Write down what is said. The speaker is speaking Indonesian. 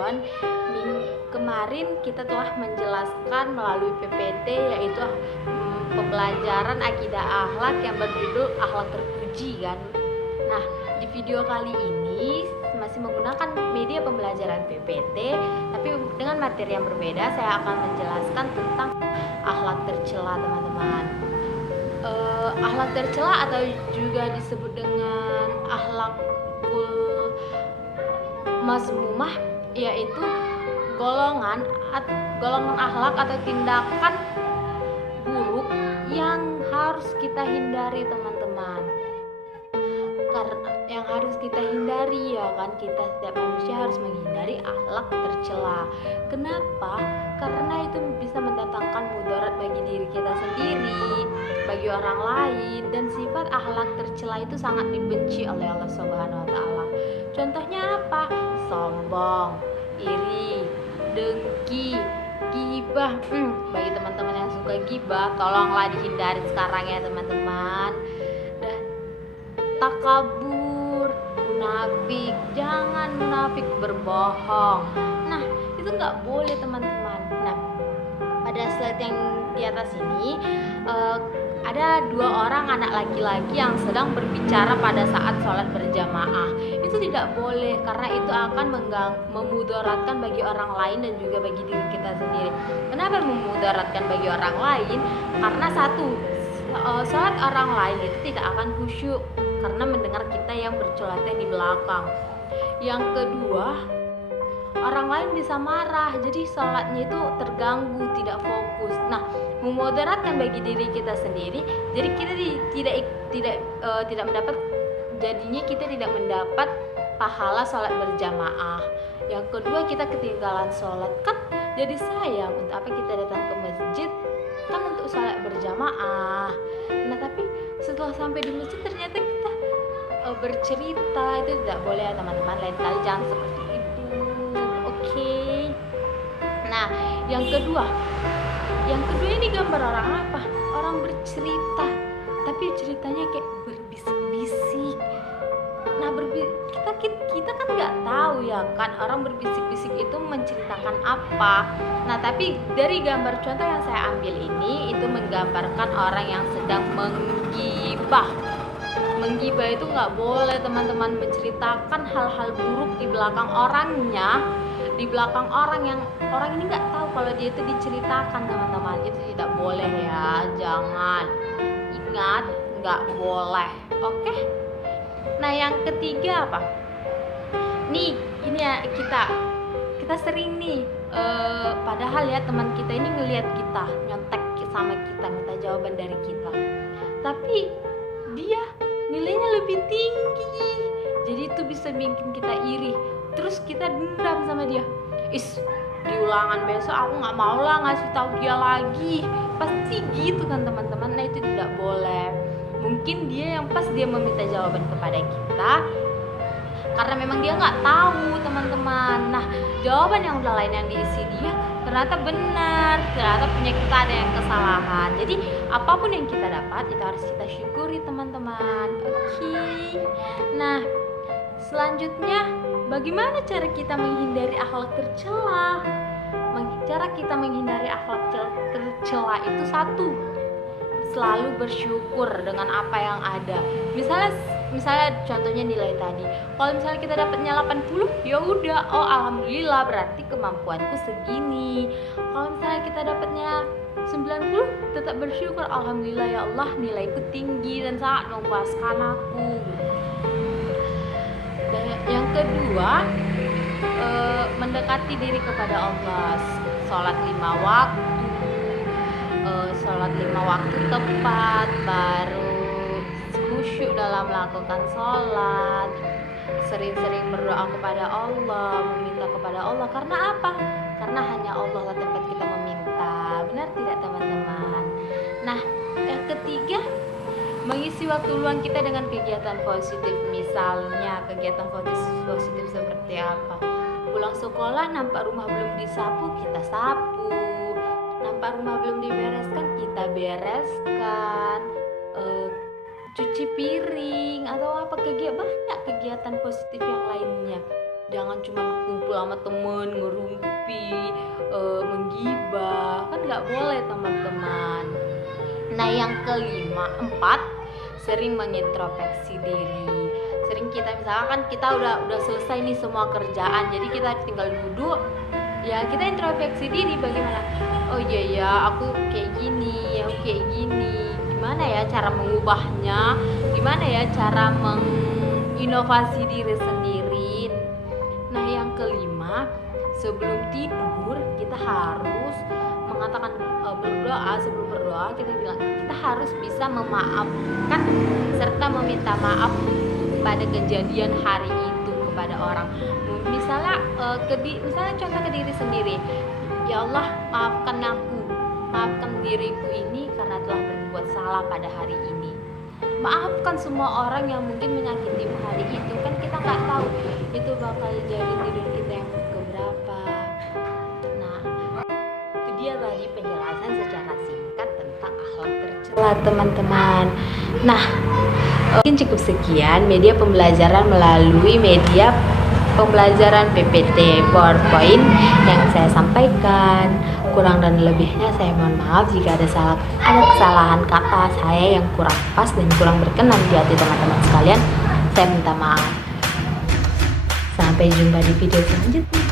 kawan-kawan, kemarin kita telah menjelaskan melalui PPT, yaitu pembelajaran akidah akhlak yang berjudul akhlak terpuji kan. Nah, di video kali ini masih menggunakan media pembelajaran PPT, tapi dengan materi yang berbeda. Saya akan menjelaskan tentang akhlak tercela, teman-teman. Akhlak tercela atau juga disebut dengan akhlakul mazmumah, yaitu golongan akhlak atau tindakan buruk yang harus kita hindari, teman-teman. Karena yang harus kita hindari ya kan, kita setiap manusia harus menghindari akhlak tercela. Kenapa? Karena itu bisa mendatangkan mudarat bagi diri kita sendiri, bagi orang lain, dan sifat akhlak tercela itu sangat dibenci oleh Allah Subhanahu wa taala. Contohnya apa? Sombong, iri, dengki, gibah. Bagi teman-teman yang suka gibah, tolonglah dihindari sekarang ya, teman-teman. Takabur, munafik, jangan munafik, berbohong. Nah, itu nggak boleh, teman-teman. Nah, pada slide yang di atas ini ada 2 orang anak laki-laki yang sedang berbicara pada saat sholat berjamaah. Itu tidak boleh karena itu akan memudaratkan bagi orang lain dan juga bagi diri kita sendiri. Kenapa memudaratkan bagi orang lain? Karena satu, sholat orang lain itu tidak akan khusyuk karena mendengar kita yang berceloteh di belakang. Yang kedua, orang lain bisa marah, jadi sholatnya itu terganggu, tidak fokus. Nah, memudaratkan bagi diri kita sendiri, jadi kita tidak mendapat, jadinya kita tidak mendapat pahala sholat berjamaah. Yang kedua, kita ketinggalan sholat, kan jadi sayang. Untuk apa kita datang ke masjid? Kan untuk sholat berjamaah. Nah, tapi setelah sampai di masjid ternyata kita bercerita, itu tidak boleh ya, teman-teman. Lain kali jangan seperti itu. Oke. Nah, yang kedua ini gambar orang apa? Orang bercerita, tapi ceritanya kayak berbisik-bisik. Nah, kita kan nggak tahu ya kan, orang berbisik-bisik itu menceritakan apa. Nah, tapi dari gambar contoh yang saya ambil ini, itu menggambarkan orang yang sedang menggibah. Menggibah itu nggak boleh, teman-teman, menceritakan hal-hal buruk di belakang orangnya, di belakang orang yang orang ini nggak tahu kalau dia itu diceritakan, teman-teman. Itu tidak boleh ya, jangan. Ingat, nggak boleh. Oke? Nah, yang ketiga apa? Nih, ini ya, kita sering nih, padahal ya teman kita ini ngelihat kita, nyontek sama kita, minta jawaban dari kita, tapi dia nilainya lebih tinggi, jadi itu bisa bikin kita iri, terus kita dendam sama dia. Di ulangan besok aku nggak mau lah ngasih tahu dia lagi, pasti gitu kan, teman-teman. Nah, itu tidak boleh. Mungkin dia yang pas dia meminta jawaban kepada kita karena memang dia nggak tahu, teman-teman. Nah, jawaban yang udah lain yang diisi dia ternyata benar, ternyata punya kita ada yang kesalahan. Jadi apapun yang kita dapat itu harus kita syukuri, teman-teman. Oke. Nah, selanjutnya bagaimana cara kita menghindari akhlak tercela? Cara kita menghindari akhlak tercela itu satu, selalu bersyukur dengan apa yang ada. Misalnya contohnya nilai tadi. Kalau misalnya kita dapatnya 80, ya udah, oh alhamdulillah, berarti kemampuanku segini. Kalau misalnya kita dapatnya 90, tetap bersyukur, alhamdulillah ya Allah, nilaiku tinggi dan sangat memuaskan aku. Dan yang kedua, mendekati diri kepada Allah. Sholat 5 waktu tepat, baru khusyuk dalam melakukan sholat, sering-sering berdoa kepada Allah, meminta kepada Allah. Karena apa? Karena hanya Allah lah tempat kita meminta. Benar tidak, teman-teman? Nah, yang ketiga, mengisi waktu luang kita dengan kegiatan positif. Misalnya kegiatan positif seperti apa? Pulang sekolah nampak rumah belum disapu, kita sapu. Nampak rumah belum dibereskan, kita bereskan. Cuci piring atau apa, banyak kegiatan positif yang lainnya. jangan cuma kumpul sama temen ngerumpi, menggibah, kan nggak boleh teman-teman. Nah yang keempat, sering mengintrospeksi diri. Sering kita misalkan kita udah selesai nih semua kerjaan, jadi kita tinggal duduk, ya kita introspeksi diri bagaimana. Oh iya ya, aku kayak gini, aku kayak gini. Gimana ya cara mengubahnya? Gimana ya cara menginovasi diri sendiri? Nah yang kelima, sebelum tidur kita harus mengatakan berdoa. Sebelum berdoa kita bilang kita harus bisa memaafkan serta meminta maaf pada kejadian hari itu kepada orang. Misalnya misalnya contoh ke diri sendiri, ya Allah maafkan aku, maafkan diriku ini karena telah berbuat salah pada hari ini. Maafkan semua orang yang mungkin menyakitimu hari itu, kan kita nggak tahu itu bakal jadi tidur kita yang keberapa. Nah itu dia tadi penjelasan secara singkat tentang akhlak tercela teman-teman. Nah mungkin cukup sekian media pembelajaran melalui media pembelajaran PPT PowerPoint yang saya sampaikan. Kurang dan lebihnya saya mohon maaf jika ada kesalahan kata saya yang kurang pas dan kurang berkenan di hati teman-teman sekalian. Saya minta maaf. Sampai jumpa di video selanjutnya.